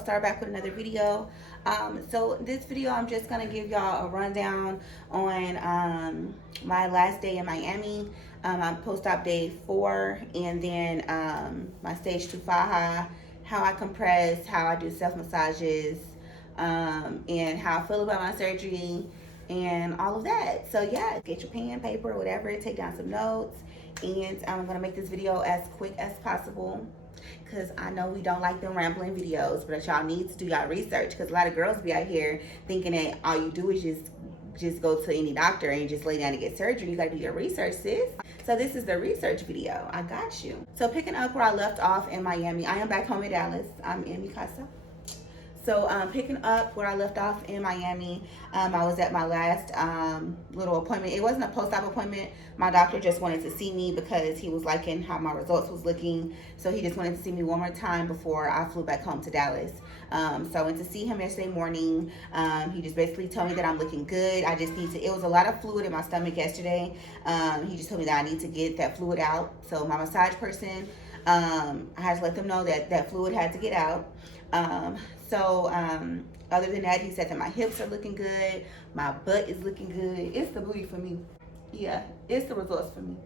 start back with another video. So this video, I'm just gonna give y'all a rundown on my last day in Miami. I'm post-op day 4, and then my stage 2 Faja, how I compress, how I do self-massages, and how I feel about my surgery, and all of that. So yeah, get your pen, paper, whatever, take down some notes, and I'm gonna make this video as quick as possible, because I know we don't like them rambling videos, but y'all need to do y'all research, because a lot of girls be out here thinking that all you do is just go to any doctor and just lay down and get surgery. You gotta do your research, sis. So this is the research video. I got you. So picking up where I left off in Miami, I am back home in Dallas. I'm in Mikasa. So picking up where I left off in Miami, I was at my last little appointment. It wasn't a post-op appointment. My doctor just wanted to see me because he was liking how my results was looking. So he just wanted to see me one more time before I flew back home to Dallas. So I went to see him yesterday morning. He just basically told me that I'm looking good. I just need to, it was a lot of fluid in my stomach yesterday. He just told me that I need to get that fluid out. So my massage person, I had to let them know that that fluid had to get out. Other than that, he said that my hips are looking good, my butt is looking good. It's the booty for me. Yeah, it's the results for me.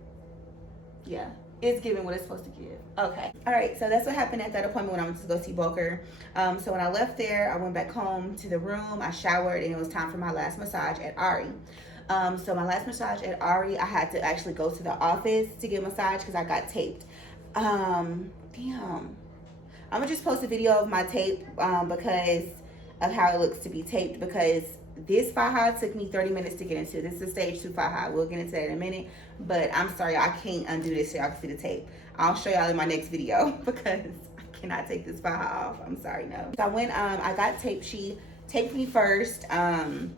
Yeah, it's giving what it's supposed to give. Okay. All right, so that's what happened at that appointment when I went to go see Boker. So when I left there, I went back home to the room, I showered, and it was time for my last massage at Ari. So my last massage at Ari, I had to actually go to the office to get a massage because I got taped. Damn. I'm gonna just post a video of my tape because of how it looks to be taped, because this Faja took me 30 minutes to get into. This is stage 2 Faja. We'll get into that in a minute, but I'm sorry, I can't undo this so y'all can see the tape. I'll show y'all in my next video because I cannot take this Faja off. I'm sorry, no. So I got taped. She taped me first and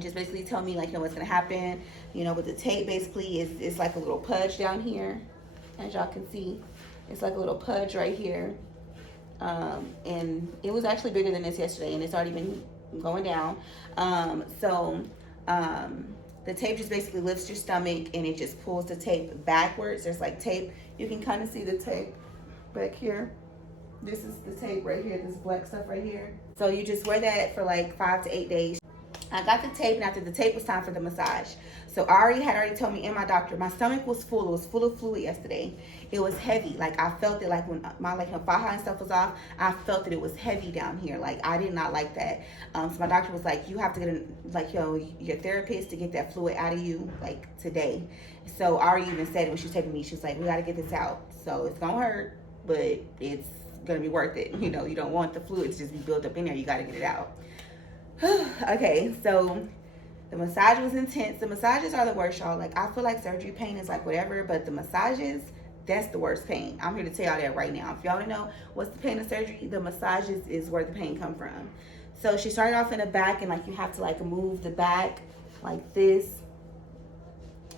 just basically told me, like, you know, what's gonna happen. You know, with the tape, basically it's like a little pudge down here, as y'all can see. It's like a little pudge right here. And it was actually bigger than this yesterday, and it's already been going down. The tape just basically lifts your stomach and it just pulls the tape backwards. There's like tape, you can kind of see the tape back here. This is the tape right here, this black stuff right here. So you just wear that for like 5 to 8 days. I got the tape, and after the tape was time for the massage. So Ari had already told me, and my doctor, my stomach was full. It was full of fluid yesterday. It was heavy. Like, I felt it, like when my Faja and stuff was off, I felt that it was heavy down here. Like, I did not like that. So my doctor was like, you have to get your therapist to get that fluid out of you, like, today. So Ari even said it when she was taking me, she was like, we got to get this out. So it's going to hurt, but it's going to be worth it. You know, you don't want the fluid to just be built up in there. You got to get it out. Okay, so the massage was intense. The massages are the worst, y'all. Like, I feel like surgery pain is like whatever, but the massages, that's the worst pain. I'm here to tell y'all that right now. If y'all don't know what's the pain of surgery, the massages is where the pain come from. So she started off in the back, and like you have to like move the back like this,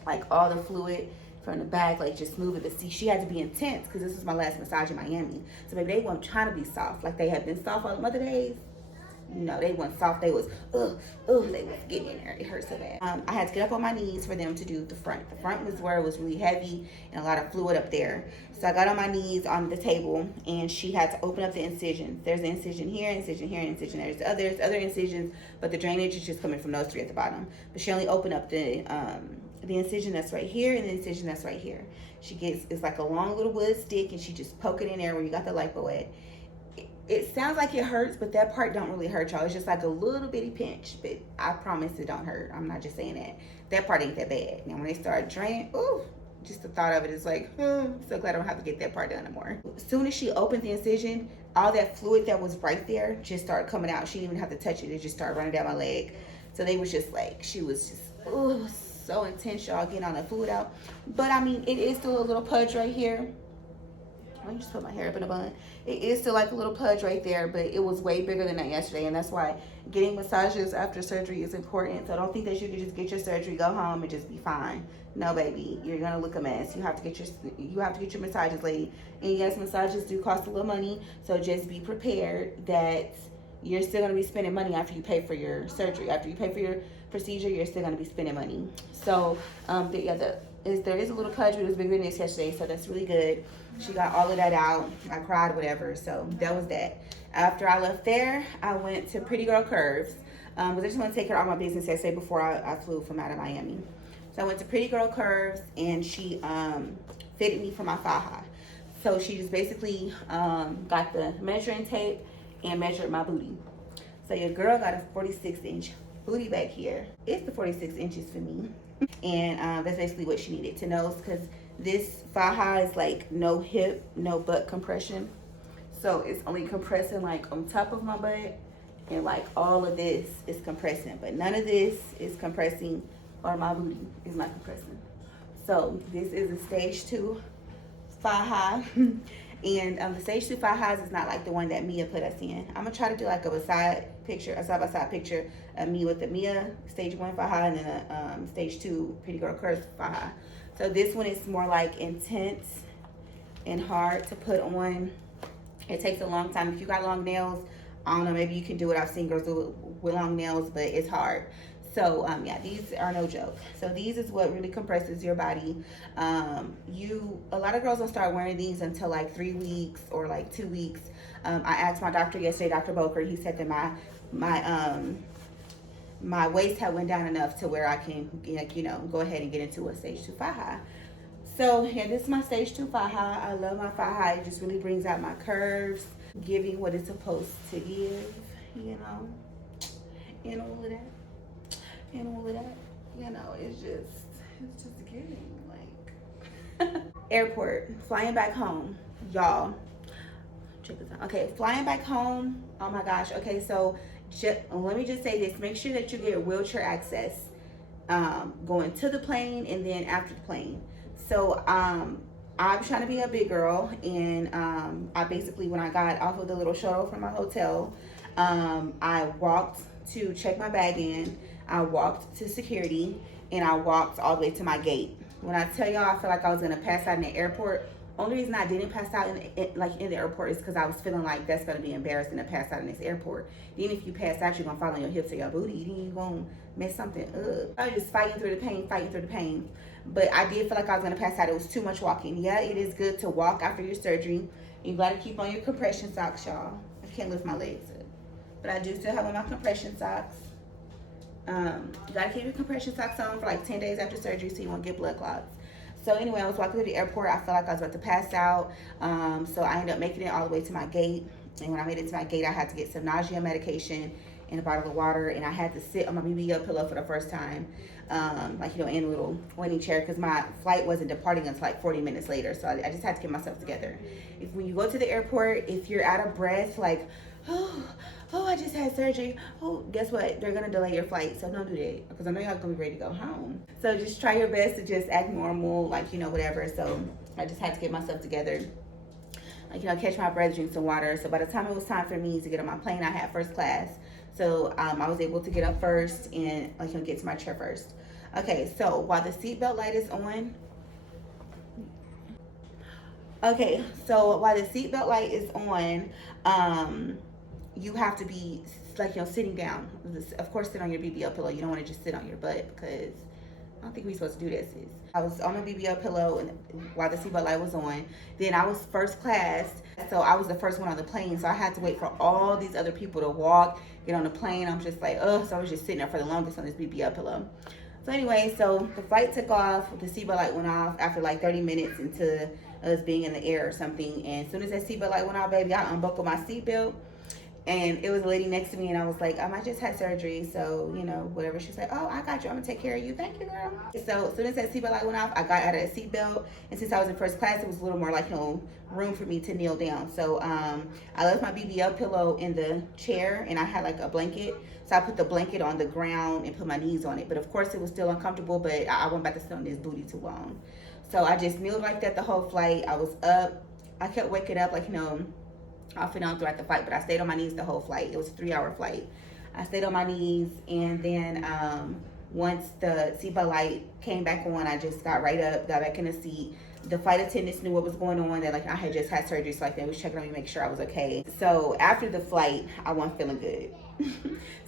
like all the fluid from the back, like just move it. But see, she had to be intense because this was my last massage in Miami. So maybe they weren't trying to be soft like they had been soft all the other days. No, they weren't soft. They was, they was getting in there. It hurt so bad. I had to get up on my knees for them to do the front. The front was where it was really heavy and a lot of fluid up there. So I got on my knees on the table, and she had to open up the incisions. There's an incision here, incision here, and incision there. There's other incisions, but the drainage is just coming from those 3 at the bottom. But she only opened up the incision that's right here and the incision that's right here. It's like a long little wood stick, and she just poke it in there where you got the lipo at. It sounds like it hurts, but that part don't really hurt, y'all. It's just like a little bitty pinch, but I promise it don't hurt. I'm not just saying that. That part ain't that bad. Now, when they start draining, ooh, just the thought of it is like, I'm so glad I don't have to get that part done anymore. As soon as she opened the incision, all that fluid that was right there just started coming out. She didn't even have to touch it. It just started running down my leg. So they was just like, she was just, ooh, so intense, y'all, getting all that fluid out. But I mean, it is still a little pudge right here. Let me just put my hair up in a bun. It is still like a little pudge right there, but it was way bigger than that yesterday, and that's why getting massages after surgery is important. So don't think that you can just get your surgery, go home, and just be fine. No, baby, you're gonna look a mess. You have to get your massages, lady. And yes, massages do cost a little money, so just be prepared that you're still gonna be spending money after you pay for your surgery. After you pay for your procedure, you're still gonna be spending money. So there is a little pudge, but it was bigger than this yesterday, so that's really good. She got all of that out. I cried, whatever, so that was that. After I left there, I went to Pretty Girl Curves, because I just want to take her out of my business yesterday before I flew from out of Miami. So I went to Pretty Girl Curves, and she fitted me for my Faja. So she just basically got the measuring tape and measured my booty. So your girl got a 46-inch booty back here. It's the 46 inches for me. And that's basically what she needed to know, because this Faja is like no hip, no butt compression. So it's only compressing like on top of my butt, and like all of this is compressing, but none of this is compressing, or my booty is not compressing. So this is a stage 2 Faja. And the stage 2 Fajas is not like the one that Mia put us in. I'm gonna try to do like a side by side picture of me with the Mia stage 1 Faja and then a stage 2 Pretty Girl Curves Faja. So this one is more like intense and hard to put on. It takes a long time. If you got long nails, I don't know, maybe you can do it. I've seen girls do it with long nails, but it's hard. So yeah, these are no joke. So these is what really compresses your body. A lot of girls don't start wearing these until like 3 weeks or like 2 weeks. I asked my doctor yesterday, Dr. Boker. He said that my waist had went down enough to where I can, like, you know, go ahead and get into a stage 2 Faja. So yeah, this is my stage 2 Faja. I love my Faja. It just really brings out my curves, giving what it's supposed to give, you know, and all of that. And all of that, you know, it's just giving, like. Airport, flying back home, y'all. Check this out. Okay, flying back home. Oh my gosh. Okay, so let me just say this: make sure that you get wheelchair access going to the plane and then after the plane. So I'm trying to be a big girl, and I basically, when I got off of the little shuttle from my hotel, I walked to check my bag in. I walked to security, and I walked all the way to my gate. When I tell y'all I feel like I was gonna pass out in the airport, only reason I didn't pass out in the airport is because I was feeling like that's gonna be embarrassing to pass out in this airport. Then if you pass out, you're gonna fall on your hips or your booty. Then you're gonna mess something up. I was just fighting through the pain. But I did feel like I was gonna pass out. It was too much walking. Yeah, it is good to walk after your surgery. You gotta keep on your compression socks, y'all. I can't lift my legs up, but I do still have on my compression socks. You gotta keep your compression socks on for like 10 days after surgery so you won't get blood clots. So anyway, I was walking to the airport. I felt like I was about to pass out. So I ended up making it all the way to my gate. And when I made it to my gate, I had to get some nausea medication and a bottle of water. And I had to sit on my BBL pillow for the first time, like, you know, in a little waiting chair, because my flight wasn't departing until like 40 minutes later. So I just had to get myself together. When you go to the airport, if you're out of breath, like, oh, I just had surgery. Oh, guess what? They're gonna delay your flight, so don't do that, because I know y'all gonna be ready to go home. So just try your best to just act normal, like, you know, whatever. So I just had to get myself together, like, you know, catch my breath, drink some water. So by the time it was time for me to get on my plane, I had first class. So I was able to get up first and, like, you know, get to my chair first. Okay, so while the seatbelt light is on, you have to be, like, you know, sitting down. Of course, sit on your BBL pillow. You don't want to just sit on your butt, because I don't think we're supposed to do that, sis. I was on a BBL pillow and while the seatbelt light was on. Then I was first class, so I was the first one on the plane. So I had to wait for all these other people to walk, get on the plane. I'm just like, ugh. So I was just sitting there for the longest on this BBL pillow. So anyway, so the flight took off. The seatbelt light went off after like 30 minutes into us being in the air or something. And as soon as that seatbelt light went off, baby, I unbuckled my seatbelt. And it was a lady next to me, and I was like, I just had surgery, so, you know, whatever. She's like, oh, I got you. I'm going to take care of you. Thank you, girl. So as soon as that seatbelt light went off, I got out of the seatbelt. And since I was in first class, it was a little more, like, you know, room for me to kneel down. So I left my BBL pillow in the chair, and I had, like, a blanket. So I put the blanket on the ground and put my knees on it. But, of course, it was still uncomfortable, but I wasn't about to sit on this booty too long. So I just kneeled like that the whole flight. I was up. I kept waking up, like, you know, off and on throughout the flight, but I stayed on my knees the whole flight. It was a 3-hour flight. I stayed on my knees, and then once the seatbelt light came back on, I just got right up, got back in the seat. The flight attendants knew what was going on, that, like, I had just had surgery, so, like, they was checking on me to make sure I was okay. So after the flight, I wasn't feeling good.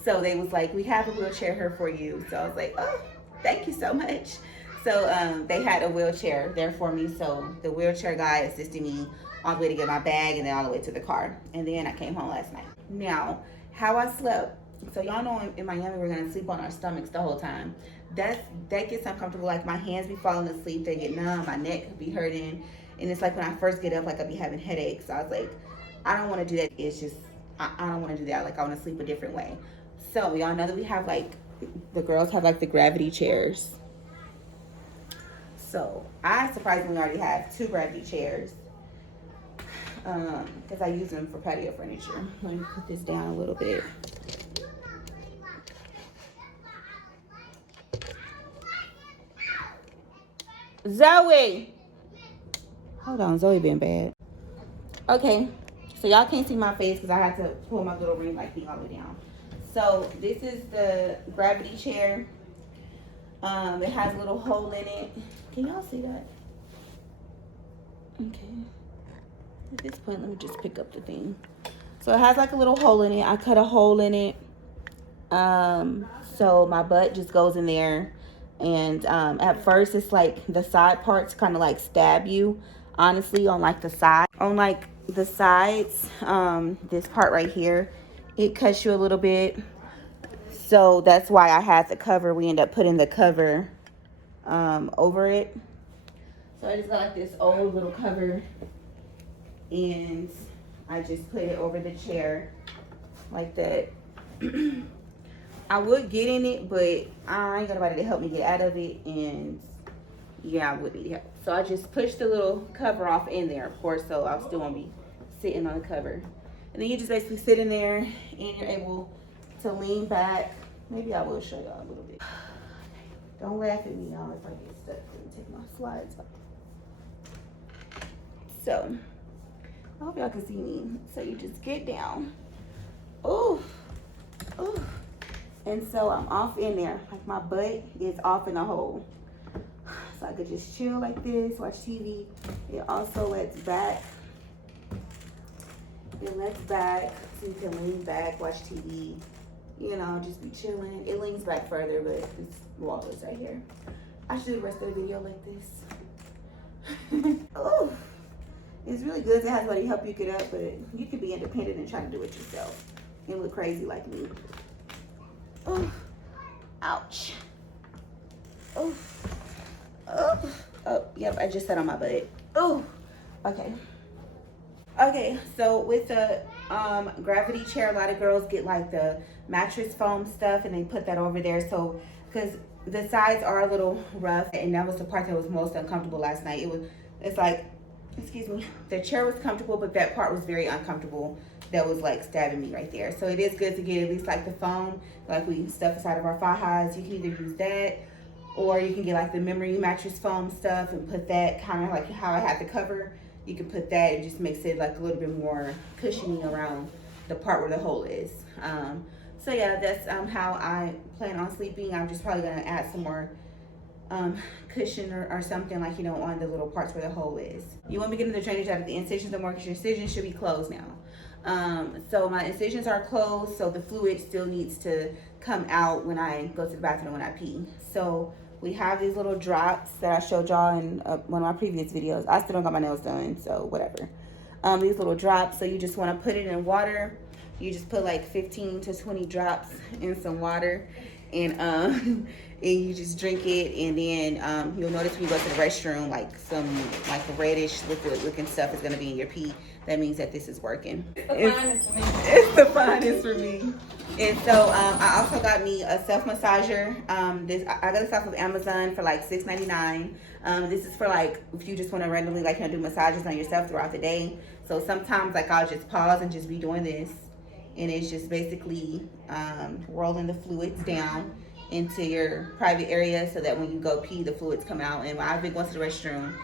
So they was like, we have a wheelchair here for you. So I was like, oh, thank you so much. So they had a wheelchair there for me. So the wheelchair guy assisted me all the way to get my bag and then all the way to the car. And then I came home last night. Now, how I slept. So y'all know in Miami we're gonna sleep on our stomachs the whole time. That gets uncomfortable. Like my hands be falling asleep, they get numb, my neck could be hurting. And it's like when I first get up, like I be having headaches. So I was like, I don't want to do that. It's just I don't want to do that. Like I want to sleep a different way. So y'all know that we have like the girls have like the gravity chairs. So I surprisingly already have 2 gravity chairs because I use them for patio furniture. Let me put this down a little bit. Zoe, hold on, Zoe being bad. Okay, so y'all can't see my face because I had to pull my little ring light thing all the way down. So this is the gravity chair. It has a little hole in it. Can y'all see that? Okay. At this point, let me just pick up the thing. So it has like a little hole in it. I cut a hole in it. So my butt just goes in there. And at first, it's like the side parts kind of like stab you, honestly, on like the side. On like the sides, this part right here, it cuts you a little bit. So that's why I had the cover. We end up putting the cover over it. So I just got like this old little cover and I just put it over the chair like that. I would get in it, but I ain't got nobody to help me get out of it, and yeah, I would need help. So I just pushed the little cover off in there, of course, so I'll still won't be sitting on the cover. And then you just basically sit in there and you're able to lean back. Maybe I will show y'all a little bit. Don't laugh at me, y'all, if I get stuck. Let me take my slides off. So, I hope y'all can see me. So you just get down. Ooh, ooh. And so I'm off in there. Like my butt is off in the hole. So I could just chill like this, watch TV. It also lets back. It lets back so you can lean back, watch TV. You know, just be chilling. It leans back further, but this wall is right here. I should do the rest of the video like this. Oh, it's really good to have somebody help you get up, but you can be independent and try to do it yourself and look crazy like me. Oh, ouch. Oh, oh, oh, yep, I just sat on my butt. Oh, okay. Okay, so with the gravity chair, a lot of girls get like the mattress foam stuff and they put that over there. So, because the sides are a little rough, and that was the part that was most uncomfortable last night. It's like, excuse me, the chair was comfortable, but that part was very uncomfortable. That was like stabbing me right there. So it is good to get at least like the foam, like we stuff inside of our Fajas. You can either use that, or you can get like the memory mattress foam stuff and put that kind of like how I had the cover. You can put that, it just makes it like a little bit more cushiony around the part where the hole is. So yeah, that's how I plan on sleeping. I'm just probably gonna add some more cushion or something, like, you know, on the little parts where the hole is. You want me getting the drainage out of the incisions, the more because your incisions should be closed now. So my incisions are closed, so the fluid still needs to come out when I go to the bathroom when I pee. So we have these little drops that I showed y'all in one of my previous videos. I still don't got my nails done, so whatever. These little drops, so you just want to put it in water. You just put like 15 to 20 drops in some water, and and you just drink it, and then you'll notice when you go to the restroom, like some like reddish liquid looking stuff is gonna be in your pee. That means that this is working. It's the finest for me. And so I also got me a self massager. I got this off of Amazon for like $6.99. This is for like if you just want to randomly like, you know, do massages on yourself throughout the day. So sometimes like I'll just pause and just be doing this, and it's just basically rolling the fluids down into your private area so that when you go pee, the fluids come out. And I've been going to the restroom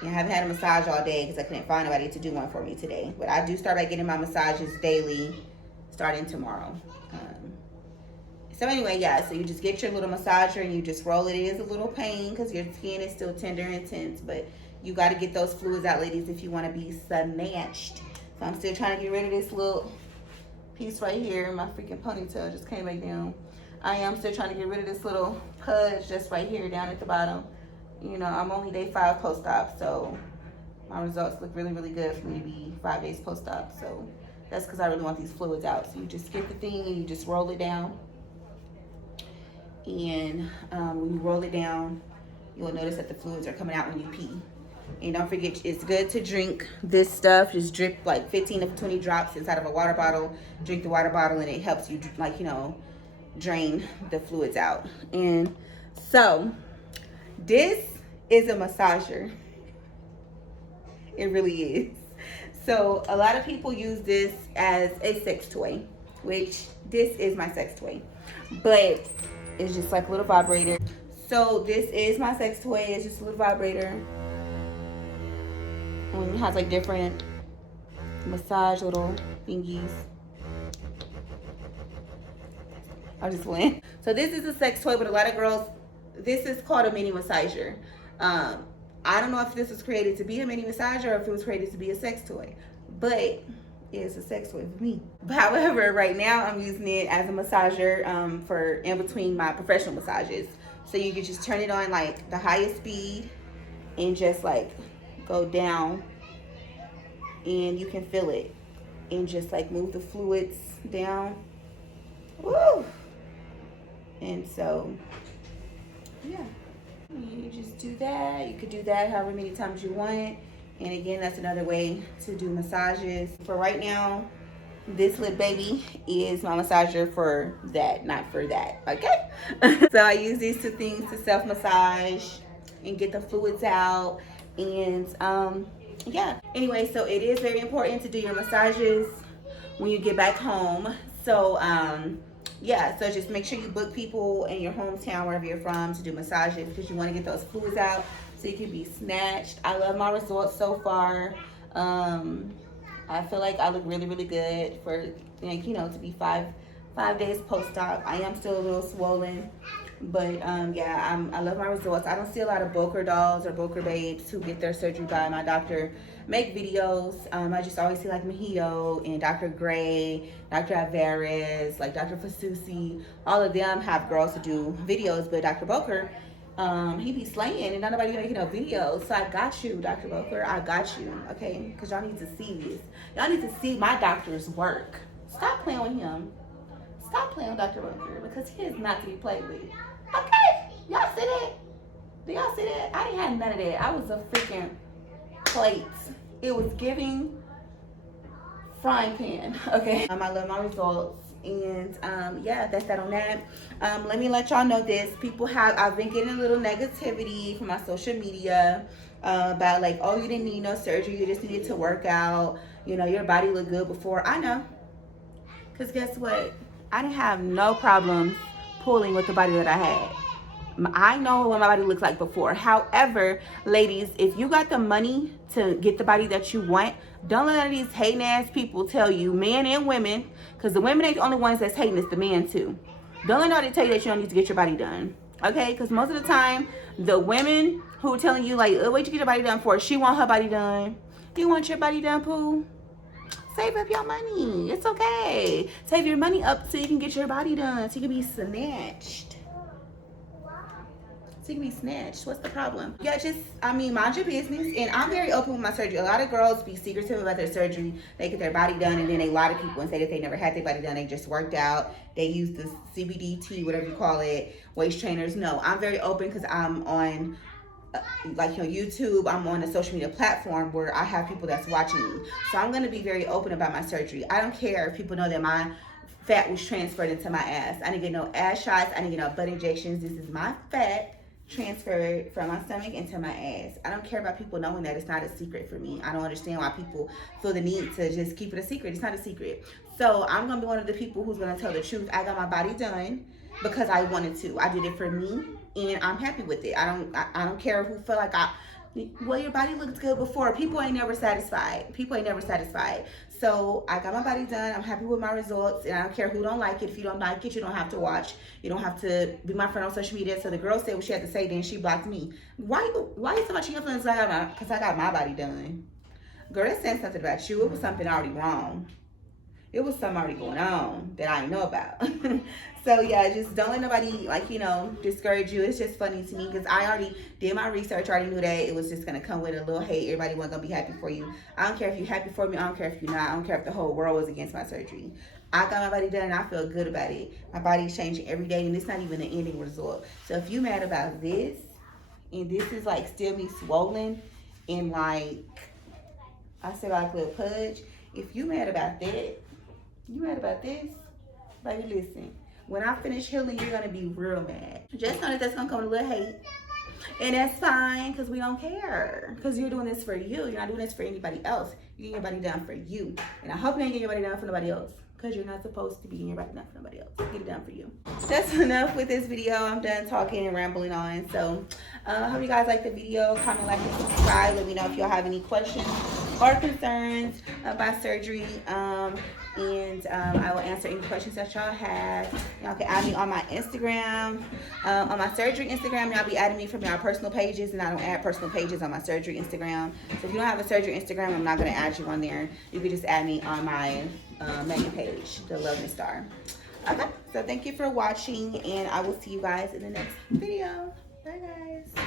and I haven't had a massage all day because I couldn't find anybody to do one for me today. But I do start by getting my massages daily starting tomorrow. So anyway, yeah, so you just get your little massager and you just roll it. It is a little pain because your skin is still tender and tense, but you got to get those fluids out, ladies, if you want to be snatched. So I'm still trying to get rid of this little piece right here. My freaking ponytail just came back down. I am still trying to get rid of this little pudge that's right here down at the bottom. You know, I'm only day 5 post-op, so my results look really, really good for me to be 5 days post-op. So that's because I really want these fluids out. So you just get the thing and you just roll it down. And when you roll it down, you'll notice that the fluids are coming out when you pee. And don't forget, it's good to drink this stuff. Just drip like 15 to 20 drops inside of a water bottle. Drink the water bottle and it helps you, like, you know, drain the fluids out. And so this is a massager. It really is. So a lot of people use this as a sex toy, which this is my sex toy. But it's just like a little vibrator. So this is my sex toy. It's just a little vibrator. And it has like different massage little thingies. I just went. So this is a sex toy, but a lot of girls, this is called a mini massager. I don't know if this was created to be a mini massager or if it was created to be a sex toy, but it's a sex toy for me. However, right now I'm using it as a massager for in between my professional massages. So you can just turn it on like the highest speed and just like go down, and you can feel it and just like move the fluids down. Woo! And so, yeah, you just do that. You could do that however many times you want. And again, that's another way to do massages. For right now, this little baby is my massager for that, not for that, okay? So I use these two things to self-massage and get the fluids out. And yeah, anyway, so it is very important to do your massages when you get back home. So yeah, so just make sure you book people in your hometown, wherever you're from, to do massages, because you want to get those fluids out so you can be snatched. I love my results so far. I feel like I look really, really good for, like, you know, to be five days post-op. I am still a little swollen, but yeah, I love my results. I don't see a lot of Boker dolls or Boker babes who get their surgery by my doctor make videos. I just always see like Mejio and Dr. Gray, Dr. Alvarez, like Dr. Fasusi. All of them have girls to do videos, but Dr. Boker, he be slaying and nobody making no videos. So I got you, Dr. Boker. I got you, okay? Because y'all need to see this. Y'all need to see my doctor's work. Stop playing with him. Stop playing with Dr. Boker, because he is not to be played with. Okay? Y'all see that? Do y'all see that? I didn't have none of that. I was a freaking plate. It was giving frying pan, okay? I love my results. And yeah, that's that on that. Let me let y'all know this. I've been getting a little negativity from my social media about like, oh, you didn't need no surgery, you just needed to work out, you know, your body looked good before. I know, because guess what, I didn't have no problems pulling with the body that I had. I know what my body looks like before. However, ladies, if you got the money to get the body that you want, don't let these hating ass people tell you, men and women, because the women ain't the only ones that's hating, it's the men too. Don't let nobody tell you that you don't need to get your body done. Okay? Because most of the time, the women who are telling you, like, oh, wait to get your body done for, she want her body done. You want your body done, Pooh? Save up your money. It's okay. Save your money up so you can get your body done, so you can be snatched. So you can be snatched. What's the problem? Yeah, just, mind your business. And I'm very open with my surgery. A lot of girls be secretive about their surgery. They get their body done, and then they lie to people and say that they never had their body done. They just worked out. They use the CBD, whatever you call it, waist trainers. No, I'm very open because I'm on like, you know, YouTube. I'm on a social media platform where I have people that's watching me. So I'm going to be very open about my surgery. I don't care if people know that my fat was transferred into my ass. I didn't get no ass shots. I didn't get no butt injections. This is my fat transferred from my stomach into my ass. I don't care about people knowing that. It's not a secret for me. I don't understand why people feel the need to just keep it a secret. It's not a secret. So I'm going to be one of the people who's going to tell the truth. I got my body done because I wanted to. I did it for me, and I'm happy with it. I don't care who feel like well, your body looked good before. People ain't never satisfied. So I got my body done. I'm happy with my results, and I don't care who don't like it. If you don't like it, you don't have to watch. You don't have to be my friend on social media. So the girl said what she had to say, then she blocked me. Why you so much influence? Because I got my body done. Girl, it's saying something about you. It was something already wrong. It was something already going on that I didn't know about. So yeah, just don't let nobody, like, you know, discourage you. It's just funny to me because I already did my research. I already knew that it was just gonna come with a little hate. Everybody wasn't gonna be happy for you. I don't care if you're happy for me. I don't care if you're not. I don't care if the whole world was against my surgery. I got my body done and I feel good about it. My body's changing every day and it's not even an ending result. So if you mad about this and this is like still be swollen and like I said like a little pudge, if you mad about that, you mad about this, baby, listen. When I finish healing, you're gonna be real mad. Just know that that's gonna come with a little hate. And that's fine, because we don't care. Because you're doing this for you. You're not doing this for anybody else. You're getting your body done for you. And I hope you ain't getting your body done for nobody else. Because you're not supposed to be getting your body done for nobody else. Get it done for you. That's enough with this video. I'm done talking and rambling on. So, I hope you guys like the video. Comment, like, and subscribe. Let me know if y'all have any questions or concerns about surgery. And I will answer any questions that y'all have. Y'all can add me on my Instagram. On my surgery Instagram, y'all be adding me from y'all personal pages, and I don't add personal pages on my surgery Instagram. So if you don't have a surgery Instagram, I'm not going to add you on there. You can just add me on my main page, the Love and Star. Okay, so thank you for watching, and I will see you guys in the next video. Bye, guys.